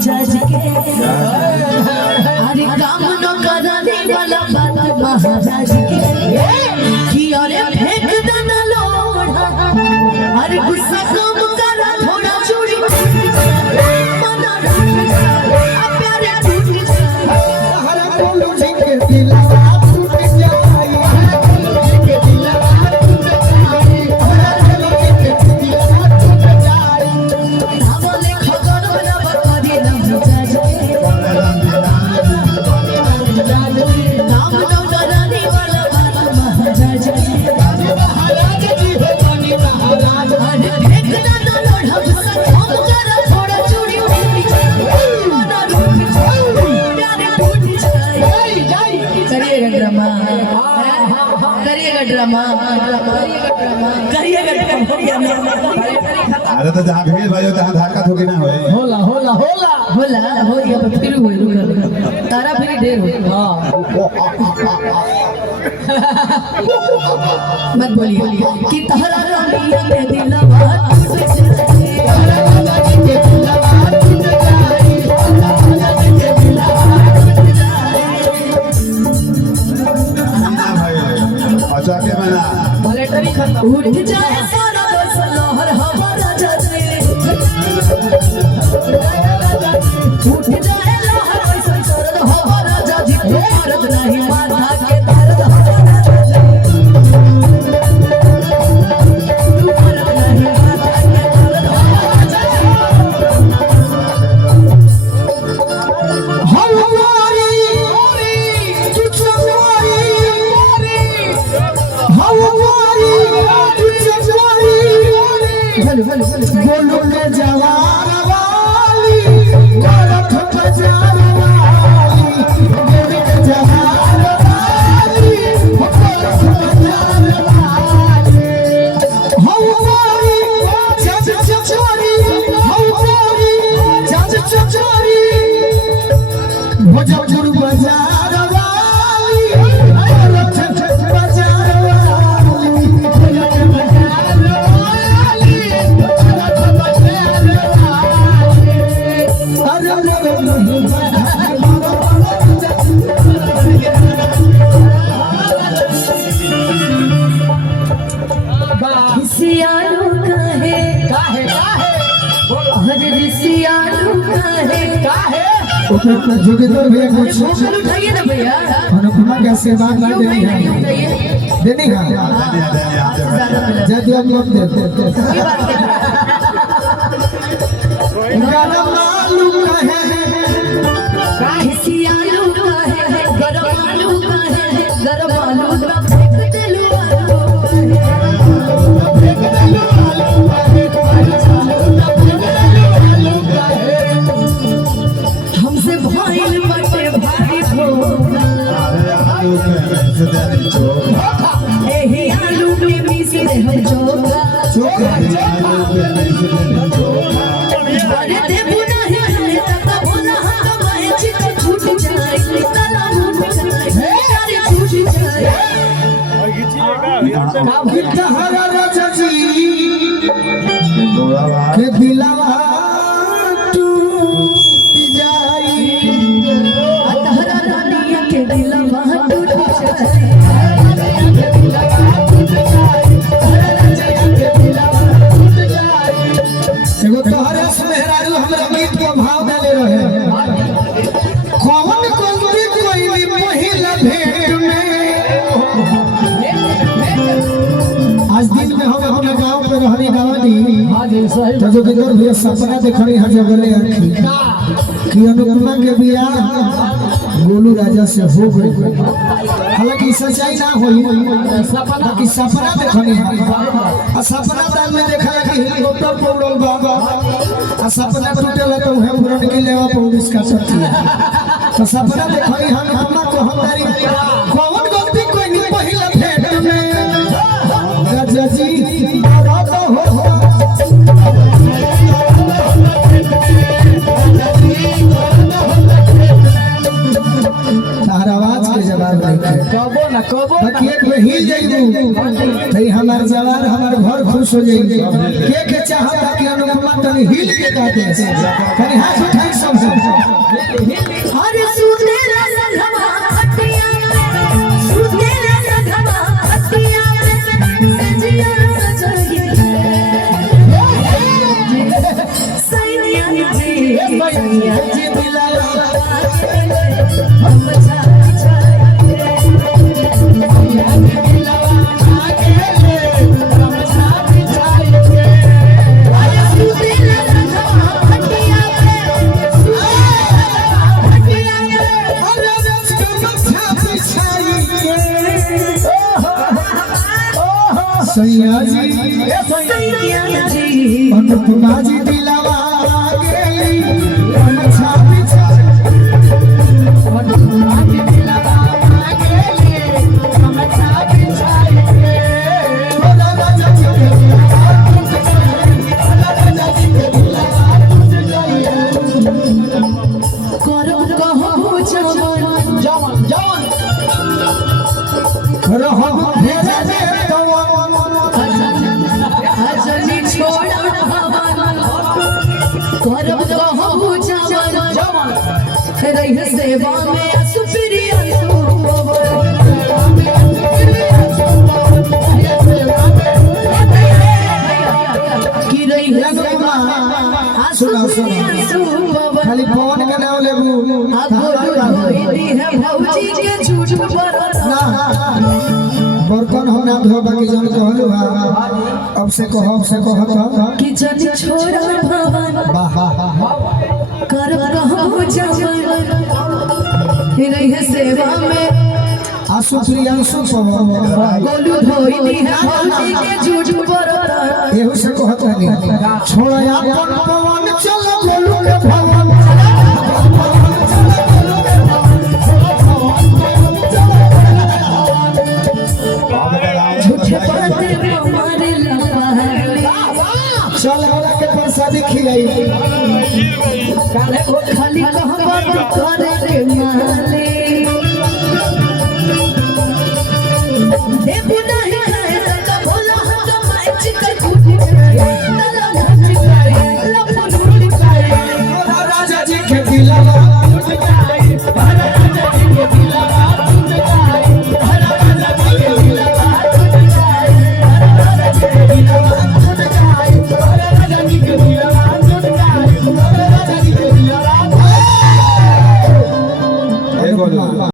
मिजाज के अरे काम न कराने वाला बात महाराज के कि अरे फेंक देना लोढ़ा अरे गुस्सा कम करा थोड़ा चूड़ी मना प्यारे टूट जाए हर कोलू के दिला टूट जाए के दिला टूट जाए के दिला टूट जाए हमले खबर बना बकरी न मिजाज के नाम न कराने वाला बात महाराज के महाराज जी हो बनी महाराज अरे फेंकना ना लोढ़ा गुस्सा कम करा थोड़ा चूड़ी मना प्यारे टूट जाए करिएगा ड्रामा करिएगा ड्रामा करिएगा ड्रामा अरे तो जहाँ भीड़ भाई तहाँ धक्का धोके ना होए होला होला होला होला हो या फिर होई रुक तारा फिर ढेर हो हां मत बोलिए कि तहरा रंगिया में दिलवा टूट जाए तहरा रंगिया में दिलवा टूट जाए तहरा रंगिया में दिलवा टूट जाए ना भाई अच्छा के मना बैटरी खत्म उठ जाए सारा बस लहर हमारा जजे उठ जाए लहर बस सरद हमारा जजे मरद नहीं माथा के दर्द हमारा जजे मरद नहीं माथा के दर्द हमारा जजे हमारी चुचवारी हमारी चुचवारी बोलो के जवान वाली गोरख बाजार वाली बोलो के जवान वाली गोरख बाजार वाली हमारी चुचवारी हमारी चुचवारी भोजपुर बाजार वाली गोरख बाजार वाली गोरख बाजार वाली गोरख बाजार वाली अरे सियालू काहे अरे सियालू काहे ऊपर पर जोगिंदर भैया कुछ मोबाइल उठाइए ना भैया अनुपमा का सेवा ना देनी का जब हम लोग देते गाना मालूम काहे सियालू काहे गरम आलू काहे गरम आलू ना फेंक देलू आलू फेंक देलू आलू आलू ना फेंक देलू आलू हमसे भाईल बटे भाई ठोका आलू के सदारी चोखा एही आलू में मिसे हम चोखा चोखा आलू के सदारी चोखा अरे देबू नहीं हले तब बोला हम माय चित छूट जाए तला मुठ जाए अरे छूट जाए तहरा राजा जी बोला बात के दिलवा टूट जाई तहरा रानिया के दिलवा टूट जाए एगो तोहरे सुमेहरारू हमरा गीत के भाव देले रहे कौन गलती कोई पहिला भेंट में आज दिन में हम अपने गांव पे रहने गावनी तो जो किधर भी सपना देखनी है जगले आखी कि अनुपमा के बियाह गोलू राजा से हो गई हालांकि सच्चाई ना हुई सपना की सपना देखनी है और सपना दाल में देखा कि हेलीकॉप्टर पौड़ल बाबा और सपना टूटल तो है पुरान के लेवा पुलिस का सच्ची तो सपना देखनी हम अम्मा को हमारी कौन गलती कोई नहीं पहिला भेंट में राजा जी रात हो तारा आवाज के जवाब नहीं कबो ना कबो बाकी एक में हिल जाइबू तई हमार जवार हमार घर खुश हो जाएगी के चाहता कि अनुपमा तनी हिल के गाते तनी हाथ उठाई सब हर सुनेरा संगमा हटिया सुनेरा संगमा हटिया सजिया सजगी सैया जी मिलावा हम छाई छाई सैया जी मिलावा आके हम छाई छाई हर सुनेरा संगमा हटिया सैया जी अनुपमा जी दिलावा गेली हम छापी अनुपमा जी दिलावा गेली हम छापी करो कहो जवान रहम भेजा दे अजनी छोड़ा करब कहू जवान रही सेवा में सुप्रिया कि रही सुना खाली फोन के नाम लेबू है भौजी के झूठ ना बर्तन हम ना धोबा के जन कहलु अब से कहत कि जन छोड़ा भवन कर कहू जवान रही सेवा में आसु प्रियांशु पवन गोलू धोई है भौजी के झूठ पर एहू से कहत नहीं छोड़ अपन पवन चल गोलू के भवन झूठे बातें हमारे लपहारे चल वाला के प्रसादी खिलाई खाली कहबा करे रे माले